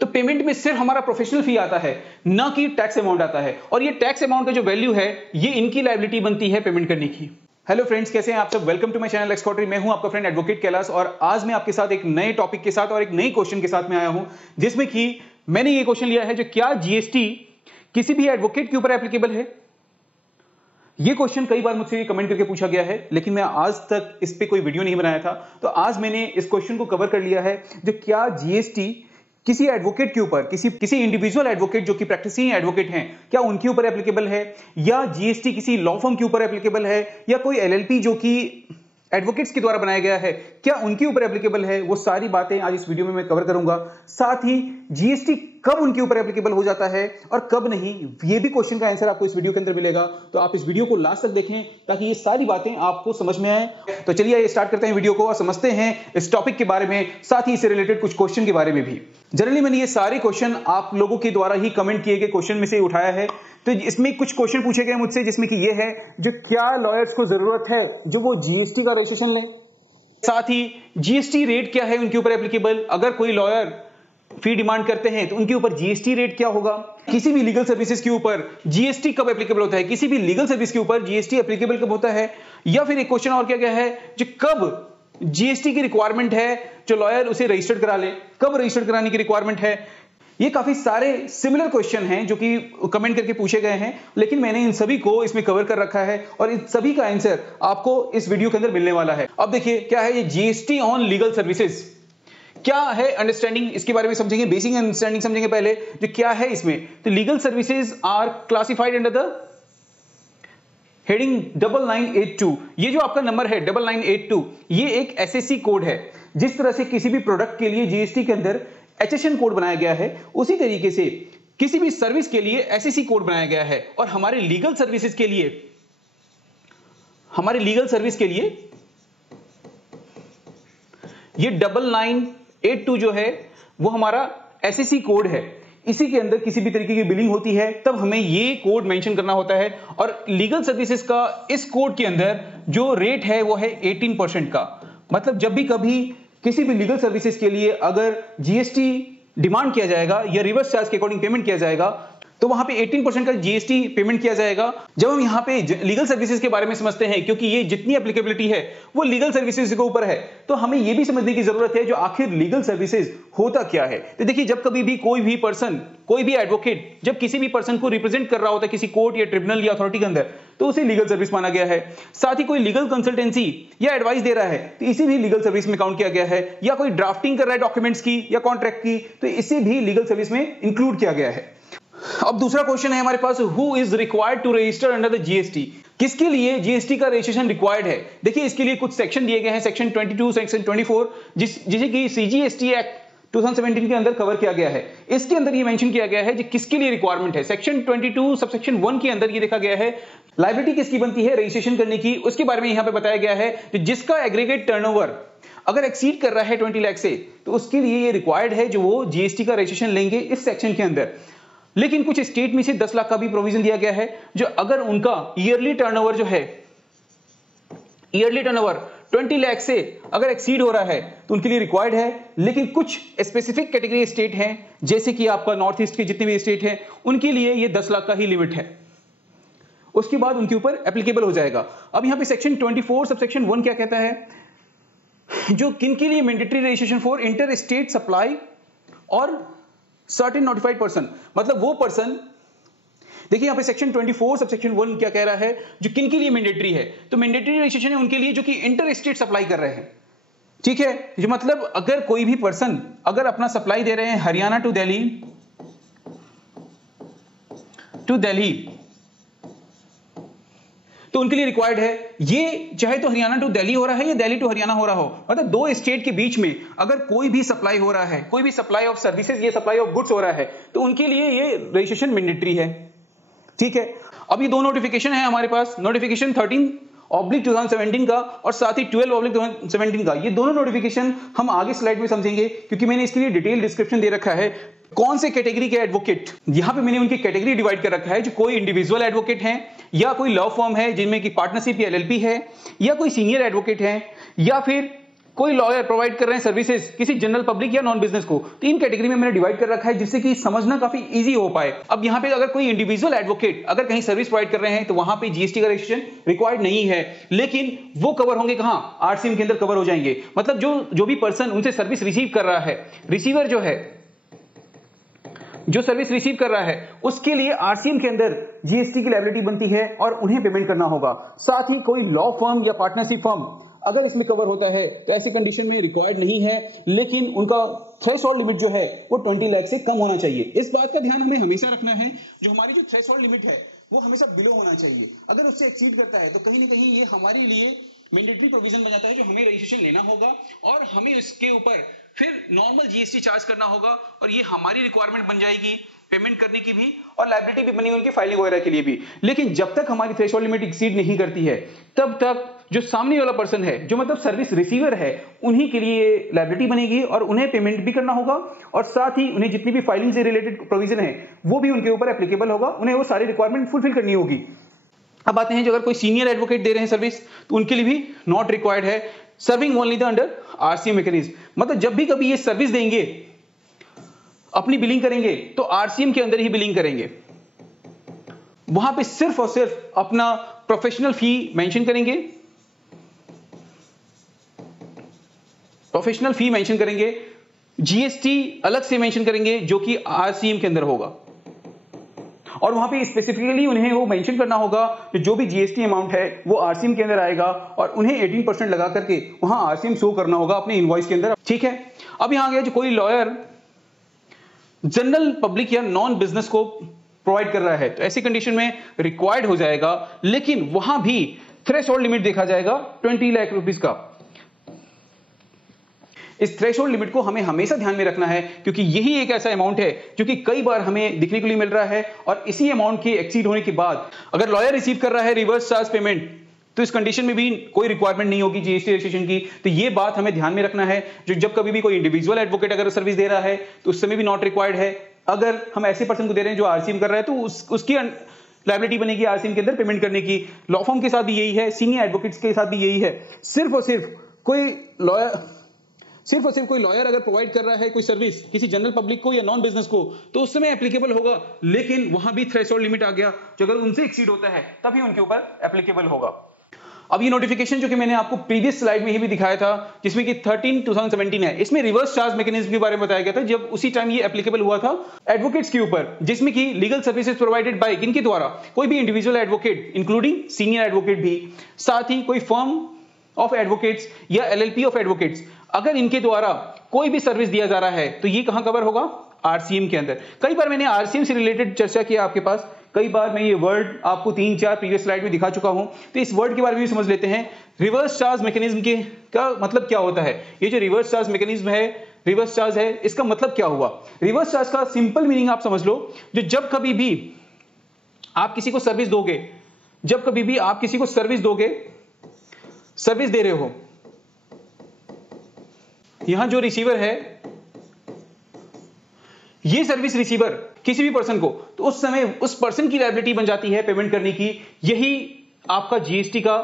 तो पेमेंट में सिर्फ हमारा प्रोफेशनल फी आता है, ना कि टैक्स अमाउंट आता है। और ये टैक्स अमाउंट का जो वैल्यू है ये इनकी लायबिलिटी बनती है पेमेंट करने की। हेलो फ्रेंड्स, कैसे हैं आप सब? वेलकम टू माय चैनल एक्सक्वाटरी। मैं हूं आपका फ्रेंड एडवोकेट कैलाश और आज मैं आपके साथ एक नए टॉपिक के साथ और एक नई क्वेश्चन के साथ में आया हूं, जिसमें कि मैंने ये क्वेश्चन लिया है जो क्या जीएसटी किसी भी एडवोकेट के ऊपर एप्लीकेबल है। ये क्वेश्चन कई बार मुझसे कमेंट करके पूछा गया है, लेकिन मैं आज तक इस पे कोई वीडियो नहीं बनाया था। तो आज मैंने इस क्वेश्चन को कवर कर लिया है, जो क्या जीएसटी किसी एडवोकेट के ऊपर, किसी इंडिविजुअल एडवोकेट जो कि प्रैक्टिसिंग एडवोकेट हैं, क्या उनके ऊपर एप्लीकेबल है, या जीएसटी किसी लॉ फर्म के ऊपर एप्लीकेबल है, या कोई एलएलपी जो कि एडवोकेट्स के द्वारा बनाया गया है, क्या उनके ऊपर एप्लीकेबल है। वो सारी बातें आज इस वीडियो में मैं कवर करूंगा। साथ ही जीएसटी कब उनके ऊपर एप्लीकेबल हो जाता है और कब नहीं, ये भी क्वेश्चन का आंसर आपको इस वीडियो के अंदर मिलेगा। तो आप इस वीडियो को लास्ट तक देखें ताकि ये सारी बातें आपको समझ में आए। तो चलिए ये स्टार्ट करते हैं वीडियो को और समझते हैं इस टॉपिक के बारे में, साथ ही इससे रिलेटेड कुछ क्वेश्चन के बारे में भी। जनरली मैंने ये सारे क्वेश्चन आप लोगों के द्वारा ही कमेंट किए गए क्वेश्चन में से उठाया है। तो इसमें कुछ क्वेश्चन पूछे गए मुझसे, जिसमें कि ये है जो क्या लॉयर्स को जरूरत है जो वो जीएसटी का रजिस्ट्रेशन लें, साथ ही जीएसटी रेट क्या है उनके ऊपर एप्लीकेबल। अगर कोई लॉयर फी डिमांड करते हैं तो उनके ऊपर जीएसटी रेट क्या होगा। किसी भी लीगल सर्विसेज के ऊपर जीएसटी कब एप्लीकेबल होता है, किसी भी लीगल सर्विस के ऊपर जीएसटी एप्लीकेबल कब होता है। या फिर एक क्वेश्चन और क्या क्या है, जो कब जीएसटी की रिक्वायरमेंट है जो लॉयर उसे रजिस्टर्ड करा ले, कब रजिस्टर्ड कराने की रिक्वायरमेंट है। ये काफी सारे सिमिलर क्वेश्चन हैं जो कि कमेंट करके पूछे गए हैं, लेकिन मैंने इन सभी को इसमें कवर कर रखा है और इन सभी का आंसर आपको इस वीडियो के अंदर मिलने वाला है। अब देखिए क्या है ये जीएसटी ऑन लीगल सर्विसेज, क्या है अंडरस्टैंडिंग, इसके बारे में समझेंगे। बेसिक अंडरस्टैंडिंग समझेंगे पहले जो क्या है इसमें। तो legal services are classified under the heading 9982। ये जो आपका नंबर है 9982, ये एक एसएससी कोड है। जिस तरह से किसी भी प्रोडक्ट के लिए जीएसटी के अंदर एचएसएन कोड बनाया गया है, उसी तरीके से किसी भी सर्विस के लिए एसएससी कोड बनाया गया है। और हमारे लीगल सर्विस के लिए ये 9982 जो है वो हमारा एसएससी कोड है। इसी के अंदर किसी भी तरीके की बिलिंग होती है तब हमें ये कोड मेंशन करना होता है। और लीगल सर्विसेज का इस कोड के अंदर जो रेट है वो है 18% का। मतलब जब भी कभी किसी भी लीगल सर्विसेज के लिए अगर जीएसटी डिमांड किया जाएगा या रिवर्स चार्ज के अकॉर्डिंग पेमेंट किया जाएगा, तो वहां पे 18% का जीएसटी पेमेंट किया जाएगा। जब हम यहां पे लीगल सर्विसेज के बारे में समझते हैं, क्योंकि ये जितनी एप्लीकेबिलिटी है वो लीगल सर्विसेज के ऊपर है, तो हमें ये भी समझने की जरूरत है जो आखिर लीगल सर्विसेज होता क्या है। तो देखिए, जब कभी भी कोई भी पर्सन, कोई भी एडवोकेट जब किसी भी पर्सन को रिप्रेजेंट कर रहा होता है किसी कोर्ट या ट्रिब्यूनल या अथॉरिटी के अंदर, तो उसे लीगल सर्विस माना गया है। साथ ही कोई लीगल कंसल्टेंसी या एडवाइस दे रहा है तो इसे भी लीगल सर्विस में काउंट किया गया है। या कोई ड्राफ्टिंग कर रहा है डॉक्यूमेंट्स की या कॉन्ट्रैक्ट की, तो इसे भी लीगल सर्विस में इंक्लूड किया गया है। अब दूसरा क्वेश्चन है हमारे पास, who is required to register under the GST. किसके लिए जीएसटी का रजिस्ट्रेशन रिक्वायर्ड है। देखिए, इसके लिए कुछ सेक्शन दिए गए हैं, सेक्शन 22, सेक्शन 24, जिसे कि सीजीएसटी एक्ट 2017 के अंदर कवर किया गया है। इसके अंदर ये मेंशन किया गया है कि किसके लिए रिक्वायरमेंट है। सेक्शन 22 सबसेक्शन 1 के अंदर ये देखा गया है लायबिलिटी किसकी बनती है रजिस्ट्रेशन करने की, उसके बारे में यहां पे बताया गया है कि जिसका एग्रीगेट टर्नओवर अगर एक्सीड कर रहा है 20 लाख से, तो उसके लिए ये रिक्वायर्ड है जो वो जीएसटी का रजिस्ट्रेशन लेंगे इस सेक्शन के अंदर। लेकिन कुछ स्टेट में से 10 लाख का भी प्रोविजन दिया गया है, जो अगर उनका ईयरली टर्नओवर जो है, ईयरली टर्नओवर 20 लाख से अगर एक्सीड हो रहा है तो उनके लिए रिक्वायर्ड है। लेकिन कुछ स्पेसिफिक कैटेगरी स्टेट हैं, जैसे कि आपका नॉर्थ ईस्ट के जितने भी स्टेट हैं, उनके लिए ये 10 लाख का ही लिमिट है। उसके बाद उनके ऊपर एप्लीकेबल हो जाएगा। अब यहां पे सेक्शन 24 सबसेक्शन 1 क्या कहता है, जो किन के लिए mandatory registration for inter state supply और सर्टेन नोटिफाइड पर्सन। मतलब वो पर्सन, देखिए यहां पे सेक्शन 24 सबसेक्शन 1 क्या कह रहा है, जो किन के लिए मैंडेटरी है। तो मैंडेटरी रजिस्ट्रेशन है उनके लिए जो कि इंटर स्टेट सप्लाई कर रहे हैं। ठीक है, जो मतलब अगर कोई भी पर्सन अगर अपना सप्लाई दे रहे हैं हरियाणा टू दिल्ली, तो उनके लिए रिक्वायर्ड है। ये चाहे तो हरियाणा टू दिल्ली हो रहा है या दिल्ली टू हरियाणा हो रहा हो, मतलब दो स्टेट के बीच में अगर कोई भी सप्लाई हो रहा है, कोई भी सप्लाई ऑफ सर्विसेज या सप्लाई ऑफ गुड्स हो रहा है, तो उनके लिए ये रजिस्ट्रेशन मैंडेटरी है। ठीक है, अब ये दो नोटिफिकेशन है हमारे पास, नोटिफिकेशन 13/2017 का और साथ ही 12/2017 का। ये दोनों नोटिफिकेशन हम आगे स्लाइड में समझेंगे, क्योंकि मैंने इसके लिए डिटेल डिस्क्रिप्शन दे रखा है कौन से कैटेगरी के एडवोकेट, यहां पे मैंने उनकी कैटेगरी डिवाइड कर रखा है, जो कोई इंडिविजुअल एडवोकेट हैं, या कोई लॉ फर्म है जिनमें की पार्टनरशिप या एलएलपी है, या कोई सीनियर एडवोकेट है, या फिर कोई लॉयर प्रोवाइड कर रहे हैं सर्विसेज किसी जनरल पब्लिक या नॉन बिजनेस को, तो इन कैटेगरी में मैंने डिवाइड कर रखा है जिससे कि समझना काफी इजी हो पाए। अब यहाँ पे अगर कोई इंडिविजुअल एडवोकेट अगर कहीं सर्विस प्रोवाइड कर रहे हैं तो वहां पे जीएसटी का रजिस्ट्रेशन रिक्वायर्ड नहीं है, लेकिन वो कवर होंगे कहां, आरसीएम के अंदर कवर हो जाएंगे। मतलब जो भी पर्सन उनसे सर्विस रिसीव कर रहा है, रिसीवर जो सर्विस रिसीव कर रहा है उसके लिए आरसीएम के अंदर जीएसटी की लायबिलिटी बनती है और उन्हें पेमेंट करना होगा। साथ ही कोई लॉ फर्म या पार्टनरशिप फर्म अगर इसमें कवर होता है तो ऐसी कंडीशन में रिक्वायर्ड नहीं है, लेकिन उनका थ्रेशोल्ड लिमिट जो है वो 20 लाख से कम होना चाहिए। इस बात का ध्यान हमें हमेशा रखना है, जो हमारी जो थ्रेशोल्ड लिमिट है वो हमेशा बिलो होना चाहिए। अगर उससे एक्सीड करता है तो कहीं ना कहीं ये हमारे लिए मैंडेटरी प्रोविजन बन जाता है, जो हमें रजिस्ट्रेशन लेना होगा और हमें इसके ऊपर फिर नॉर्मल जीएसटी चार्ज करना होगा, और ये हमारी रिक्वायरमेंट बन जाएगी पेमेंट करने की भी और लायबिलिटी भी बनी उनकी फाइलिंग वगैरह के लिए भी। लेकिन जब तक हमारी थ्रेशोल्ड लिमिट एक्सीड नहीं करती है तब तक जो सामने वाला पर्सन है, जो मतलब सर्विस रिसीवर है, उन्हीं के लिए लायबिलिटी बनेगी और उन्हें पेमेंट भी करना होगा, और साथ ही उन्हें जितनी भी फाइलिंग से रिलेटेड प्रोविजन है वो भी उनके ऊपर एप्लीकेबल होगा, उन्हें वो सारी रिक्वायरमेंट फुलफिल करनी होगी। अब आते हैं जो अगर कोई सीनियर एडवोकेट दे रहे हैं सर्विस तो उनके लिए भी नॉट रिक्वायर्ड है, serving only the under RCM mechanism. मतलब जब भी कभी ये सर्विस देंगे, अपनी बिलिंग करेंगे तो आरसीएम के अंदर ही बिलिंग करेंगे, वहां पे सिर्फ और सिर्फ अपना प्रोफेशनल फी मेंशन करेंगे, प्रोफेशनल फी मेंशन करेंगे, जीएसटी अलग से मेंशन करेंगे जो कि आरसीएम के अंदर होगा, और वहां पे स्पेसिफिकली उन्हें वो मेंशन करना होगा कि जो भी जीएसटी अमाउंट है वो आरसीएम के अंदर आएगा और उन्हें 18% लगा करके वहां आरसीएम शो करना होगा अपने इनवॉइस के अंदर। ठीक है, अब यहां आ गया जो कोई लॉयर जनरल पब्लिक या नॉन बिजनेस को प्रोवाइड कर रहा है तो ऐसी कंडीशन में रिक्वायर्ड हो जाएगा, लेकिन वहां भी थ्रेशोल्ड लिमिट देखा जाएगा 20 लाख रुपीस का। इस थ्रेशोल्ड लिमिट को हमें हमेशा ध्यान में रखना है, क्योंकि यही एक ऐसा अमाउंट है जो कि कई बार हमें दिखने के लिए मिल रहा है, और इसी अमाउंट के एक्सीड होने के बाद अगर लॉयर रिसीव कर रहा है रिवर्स चार्ज पेमेंट तो इस कंडीशन में भी कोई रिक्वायरमेंट नहीं होगी जीएसटी रजिस्ट्रेशन की। तो ये बात हमें ध्यान में रखना है, जो जब कभी भी कोई इंडिविजुअल एडवोकेट अगर सर्विस दे रहा है तो उस समय भी नॉट रिक्वायर्ड है। अगर हम ऐसे पर्सन को दे रहे हैं जो आरसीएम कर रहा है तो उसकी लायबिलिटी बनेगी आरसीएम के अंदर पेमेंट करने की। लॉ फर्म के साथ भी यही है, सीनियर एडवोकेट्स के साथ भी यही है। सिर्फ और सिर्फ कोई लॉयर अगर प्रोवाइड कर रहा है कोई सर्विस किसी जनरल पब्लिक को या नॉन बिजनेस को तो उस समय एप्लीकेबल होगा, लेकिन वहां भी थ्रेशोल्ड लिमिट आ गया जो अगर उनसे एक्सीड होता है तभी उनके ऊपर एप्लीकेबल होगा। अब ये नोटिफिकेशन जो कि मैंने आपको प्रीवियस स्लाइड में ही भी दिखाया था, जिसमें कि 13/2017 है, इसमें रिवर्स चार्ज मैकेनिज्म के बारे में बताया गया था, जब उसी टाइम ये एप्लीकेबल हुआ था एडवोकेट्स के ऊपर, जिसमें कि लीगल सर्विसेज प्रोवाइडेड बाय किनके द्वारा, कोई भी individual advocate including senior advocate भी, साथ ही कोई फर्म ऑफ एडवोकेट्स या एलएलपी ऑफ एडवोकेट्स, अगर इनके द्वारा कोई भी सर्विस दिया जा रहा है तो ये कहां कवर होगा, आरसीएम के अंदर। कई बार मैंने आरसीएम से रिलेटेड चर्चा किया आपके पास, कई बार मैं ये वर्ड आपको 3-4 प्रीवियस स्लाइड में दिखा चुका हूं, तो इस वर्ड के बारे में भी समझ लेते हैं। रिवर्स चार्ज मैकेनिज्म के का मतलब क्या होता है? ये जो रिवर्स चार्ज मैकेनिज्म है, रिवर्स चार्ज है, इसका मतलब क्या हुआ? रिवर्स चार्ज का सिंपल मीनिंग आप समझ लो, जो जब कभी भी आप किसी को सर्विस दोगे, जब कभी भी आप किसी को सर्विस दोगे, सर्विस दे रहे हो, यहां जो रिसीवर है, ये सर्विस रिसीवर किसी भी पर्सन को, तो उस समय उस पर्सन की लायबिलिटी बन जाती है पेमेंट करने की। यही आपका जीएसटी का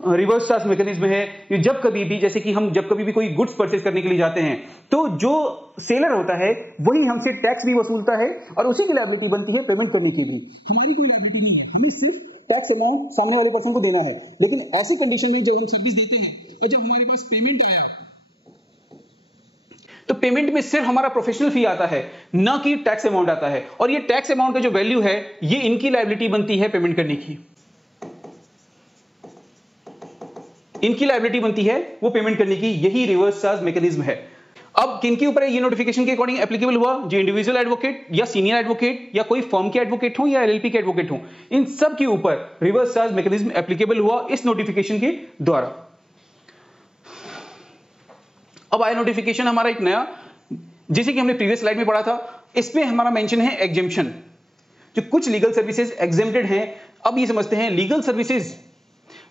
रिवर्स चार्ज मैकेनिज्म है। ये जब कभी भी, जैसे कि हम जब कभी भी कोई गुड्स परचेज करने के लिए जाते हैं तो जो सेलर होता है वही हमसे टैक्स भी वसूलता है और उसी की लायबिलिटी बनती है पेमेंट करने की भी। हमारी कोई लायबिलिटी नहीं, हमें सिर्फ टैक्स अमाउंट सामने वाले पर्सन को देना है। लेकिन ऐसी कंडीशन में जब हम सर्विस देते हैं और जब हमारे पास पेमेंट आया तो पेमेंट में सिर्फ हमारा प्रोफेशनल फी आता है, ना कि टैक्स अमाउंट आता है, और ये टैक्स अमाउंट का जो वैल्यू है ये इनकी लायबिलिटी बनती है पेमेंट करने की। इनकी लायबिलिटी बनती है वो पेमेंट करने की, यही रिवर्स चार्ज मैकेनिज्म है। अब किनके ऊपर है ये नोटिफिकेशन के अकॉर्डिंग एप्लीकेबल हुआ? जो इंडिविजुअल एडवोकेट या सीनियर एडवोकेट या कोई फर्म के एडवोकेट हो या एलएलपी के एडवोकेट हो, इन सब के ऊपर रिवर्स चार्ज मैकेनिज्म एप्लीकेबल हुआ इस नोटिफिकेशन के द्वारा। अब आया नोटिफिकेशन हमारा एक नया, जैसे कि हमने प्रीवियस स्लाइड में पढ़ा था, इसमें हमारा मेंशन है एग्जेम्पशन, जो कुछ लीगल सर्विसेज एग्जेम्प्टेड हैं। अब ये समझते हैं legal services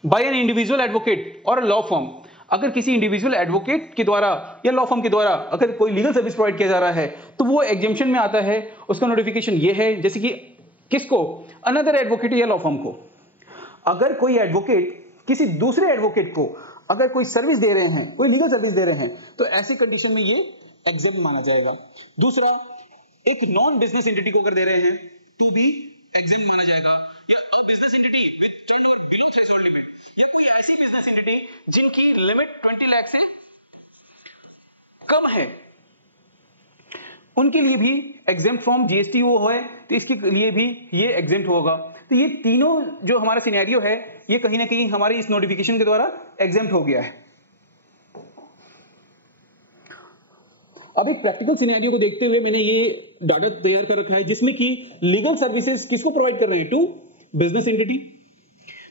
by an individual advocate और लॉ फर्म। अगर किसी इंडिविजुअल एडवोकेट के द्वारा या लॉ फर्म के द्वारा अगर कोई लीगल सर्विस प्रोवाइड किया जा रहा है तो वो एग्जेम्पशन में आता है। उसका नोटिफिकेशन ये है, जैसे कि किसको, अनदर एडवोकेट या लॉ फर्म को। अगर कोई एडवोकेट किसी दूसरे एडवोकेट को अगर कोई सर्विस दे रहे हैं, कोई लीगल सर्विस दे रहे हैं, तो ऐसे कंडीशन में ये एग्जेम्प्ट माना जाएगा। दूसरा, एक नॉन बिजनेस एंटिटी को अगर दे रहे हैं तो भी एग्जेम्प्ट माना जाएगा, या a business entity with turnover below threshold limit, या कोई ऐसी बिजनेस एंटिटी जिनकी लिमिट 20 लाख से कम है, उनके लिए भी एग्जेम्प्ट फ्रॉम जीएसटी वो है, तो इसके लिए भी ये एग्जेम्प्ट होगा। तो ये तीनों जो हमारा सिनेरियो है, ये कहीं ना कहीं हमारे इस नोटिफिकेशन के द्वारा एग्जेम्प्ट हो गया है। अब एक प्रैक्टिकल सिनेरियो को देखते हुए मैंने ये डाटा तैयार कर रखा है, जिसमें कि लीगल सर्विसेज किसको प्रोवाइड कर रहे हैं? To business entity.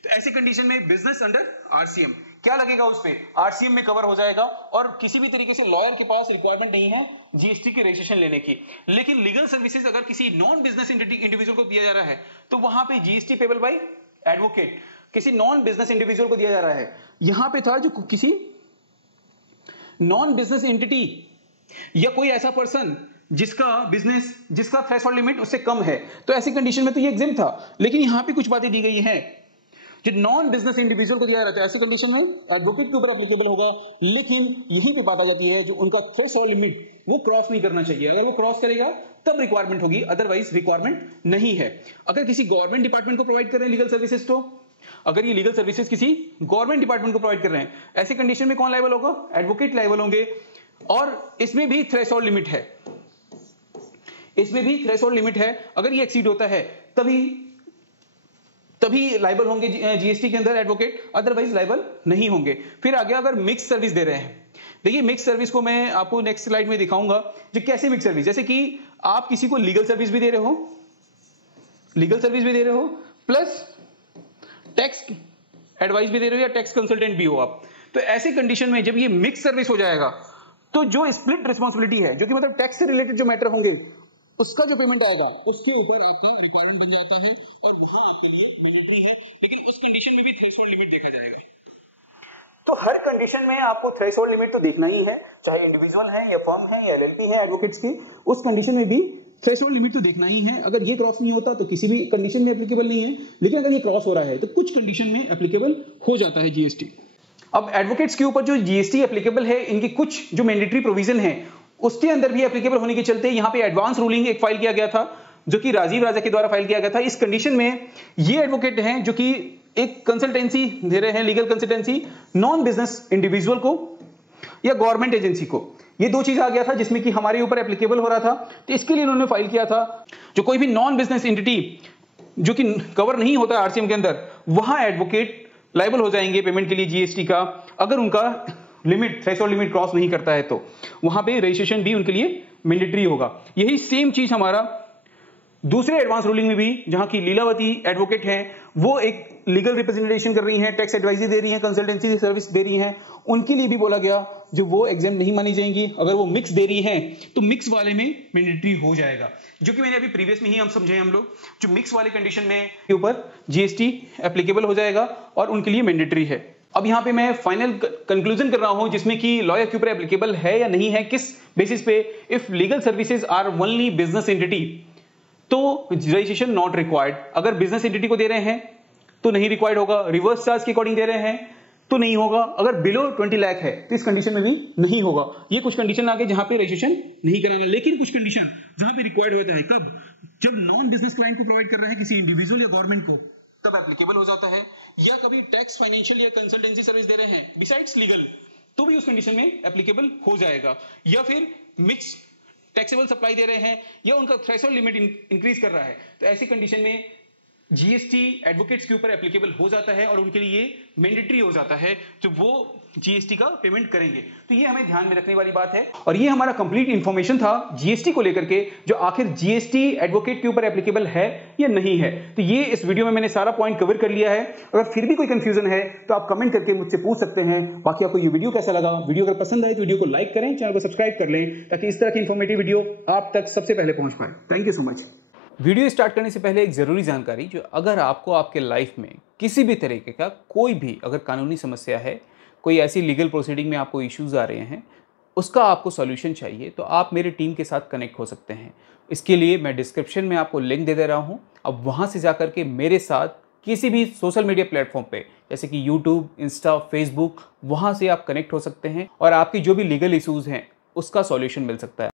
तो ऐसी कंडीशन में बिजनेस अंडर आरसीएम क्या लगेगा? उस पे आरसीएम में कवर हो जाएगा, और किसी भी तरीके से लॉयर के पास रिक्वायरमेंट नहीं है जीएसटी के रजिस्ट्रेशन लेने की। लेकिन लीगल सर्विसेज अगर किसी नॉन बिजनेस इंडिविजुअल को दिया जा रहा है, तो वहां पे जीएसटी पेबल बाय एडवोकेट किसी नॉन बिजनेस इंडिविजुअल को दिया जा रहा है। यहां पे था जो किसी नॉन बिजनेस एंटिटी या कोई ऐसा पर्सन जिसका बिजनेस, जिसका थ्रेशोल्ड लिमिट उससे कम है, तो ऐसी कंडीशन में तो ये एग्जेम्प्ट था। लेकिन यहां पे कुछ बातें दी गई हैं जो नॉन बिजनेस इंडिविजुअल को दिया जाता है, ऐसी कंडीशन में एडवोकेट के ऊपर एप्लीकेबल होगा। लेकिन यहीं पे बात आ जाती है, जो उनका थ्रेशोल्ड लिमिट वो क्रॉस नहीं करना चाहिए। अगर वो क्रॉस करेगा तब रिक्वायरमेंट होगी, अदरवाइज रिक्वायरमेंट नहीं है। अगर किसी गवर्नमेंट डिपार्टमेंट को प्रोवाइड कर रहे हैं लीगल सर्विसेज, तो अगर ये लीगल सर्विसेज किसी गवर्नमेंट डिपार्टमेंट को प्रोवाइड कर रहे हैं, ऐसी कंडीशन में कौन लायबल होगा? एडवोकेट लायबल होंगे। और इसमें भी थ्रेशोल्ड लिमिट है, इसमें भी थ्रेशोल्ड लिमिट है। अगर ये एक्सीड होता है तभी लायबल होंगे जीएसटी के अंदर एडवोकेट, अदरवाइज लायबल नहीं होंगे। फिर आगे अगर मिक्स सर्विस दे रहे हैं, देखिए मिक्स सर्विस को मैं आपको नेक्स्ट स्लाइड में दिखाऊंगा जो कैसे मिक्स सर्विस, जैसे कि आप किसी को लीगल सर्विस भी दे रहे हो, प्लस टैक्स एडवाइस भी दे रहे हो, या टैक्स कंसल्टेंट भी हो आप। तो ऐसी कंडीशन में जब ये मिक्स सर्विस हो जाएगा, तो जो स्प्लिट रिस्पॉन्सिबिलिटी है, जो कि मतलब टैक्स से रिलेटेड जो मैटर होंगे, उसका जो पेमेंट आएगा उसके ऊपर आपका रिक्वायरमेंट बन जाता है, और वहां आपके लिए मैंडेटरी है। लेकिन उस कंडीशन में भी थ्रेशोल्ड लिमिट देखा जाएगा। तो हर कंडीशन में आपको थ्रेशोल्ड लिमिट तो देखना ही है, चाहे इंडिविजुअल है या फर्म है या एलएलपी है एडवोकेट्स की, उस कंडीशन में भी थ्रेशोल्ड लिमिट तो देखना ही है। अगर ये क्रॉस नहीं होता तो किसी भी कंडीशन में एप्लीकेबल नहीं है, लेकिन अगर ये क्रॉस हो रहा है तो कुछ कंडीशन में एप्लीकेबल हो जाता है जीएसटी। अब एडवोकेट्स के ऊपर जो जीएसटी एप्लीकेबल है, इनकी कुछ जो मैंडेटरी प्रोविजन है उसके अंदर भी एप्लीकेबल होने के चलते यहाँ पे एडवांस रूलिंग एक फाइल किया गया था, जो कि राजीव राजा के द्वारा फाइल किया गया था। इस कंडीशन में ये एडवोकेट हैं जो कि एक कंसल्टेंसी दे रहे हैं, legal consultancy non business individual को या गवर्नमेंट एजेंसी को। ये दो चीज आ गया था जिसमें कि हमारे ऊपर एप्लीकेबल हो रहा था, तो इसके लिए उन्होंने फाइल किया था। जो कोई भी नॉन बिजनेस एंटिटी जो कि कवर नहीं होता आरसीएम के अंदर, वहां एडवोकेट लायबल हो जाएंगे पेमेंट के लिए जीएसटी का, अगर उनका लिमिट थ्रेशोल्ड लिमिट क्रॉस नहीं करता है, तो वहां पे रजिस्ट्रेशन भी उनके लिए मैंडेटरी होगा। यही सेम चीज हमारा दूसरे एडवांस रूलिंग में भी, जहां की लीलावती एडवोकेट हैं, वो एक लीगल रिप्रेजेंटेशन कर रही हैं, टैक्स एडवाइजरी दे रही हैं, कंसल्टेंसी सर्विस दे रही हैं, उनके लिए भी बोला गया जो वो एग्जाम नहीं मानी जाएंगी। अगर वो मिक्स दे रही हैं तो मिक्स वाले में मैंडेटरी हो जाएगा, जो कि मैंने अभी प्रीवियस में ही हम समझे हम लोग, जो मिक्स वाले कंडीशन में के ऊपर जीएसटी एप्लीकेबल हो जाएगा और उनके लिए मैंडेटरी है। अब यहाँ पे मैं फाइनल कंक्लूजन कर रहा हूं, जिसमें कि लॉयर के ऊपर एप्लीकेबल है या नहीं है, किस बेसिस पे। If legal services are only business entity तो रजिस्ट्रेशन नॉट रिक्वायर्ड। अगर बिजनेस एंटिटी को दे रहे हैं तो नहीं रिक्वायर्ड होगा, रिवर्स चार्ज के अकॉर्डिंग दे रहे हैं तो नहीं होगा, अगर बिलो 20 लाख है तो इस कंडीशन में भी नहीं होगा। ये कुछ कंडीशन आगे जहां पे रजिस्ट्रेशन नहीं कराना। लेकिन कुछ कंडीशन जहां पे रिक्वायर्ड होता है, कब? जब नॉन बिजनेस क्लाइंट को प्रोवाइड कर रहे हैं किसी इंडिविजुअल या गवर्नमेंट को, तब एप्लीकेबल हो जाता है। या कभी टैक्स, फाइनेंशियल या कंसल्टेंसी सर्विस दे रहे हैं बिसाइड्स लीगल, तो भी उस कंडीशन में एप्लीकेबल हो जाएगा। या फिर मिक्स टैक्सेबल सप्लाई दे रहे हैं या उनका थ्रेशोल्ड लिमिट इंक्रीज कर रहा है, तो ऐसी कंडीशन में जीएसटी एडवोकेट्स के ऊपर एप्लीकेबल हो जाता है और उनके लिए मैंडेटरी हो जाता है, जो वो जीएसटी का पेमेंट करेंगे। तो ये हमें ध्यान में रखने वाली बात है। और ये हमारा कंप्लीट इंफॉर्मेशन था जीएसटी को लेकर के, जो आखिर जीएसटी एडवोकेट के ऊपर एप्लीकेबल है या नहीं है। तो ये इस वीडियो में मैंने सारा पॉइंट कवर कर लिया है। अगर फिर भी कोई कंफ्यूजन है तो आप कमेंट करके मुझसे पूछ सकते हैं। बाकी आपको ये वीडियो कैसा लगा? वीडियो अगर पसंद आए तो वीडियो को लाइक करें, चैनल को सब्सक्राइब कर लें, ताकि इस तरह की इंफॉर्मेटिव वीडियो आप तक सबसे पहले पहुंच पाए। Thank you so much. Video start करने से पहले एक ज़रूरी जानकारी, जो अगर आपको आपके लाइफ में किसी भी तरीके का कोई भी अगर कानूनी समस्या है, कोई ऐसी लीगल प्रोसीडिंग में आपको इश्यूज़ आ रहे हैं, उसका आपको सॉल्यूशन चाहिए, तो आप मेरे टीम के साथ कनेक्ट हो सकते हैं। इसके लिए मैं डिस्क्रिप्शन में आपको लिंक दे दे रहा हूँ। अब वहाँ से जाकर के मेरे साथ किसी भी सोशल मीडिया प्लेटफॉर्म पे जैसे कि यूट्यूब, इंस्टा, फेसबुक, वहाँ से आप कनेक्ट हो सकते हैं और आपकी जो भी लीगल इश्यूज़ हैं उसका सॉल्यूशन मिल सकता है।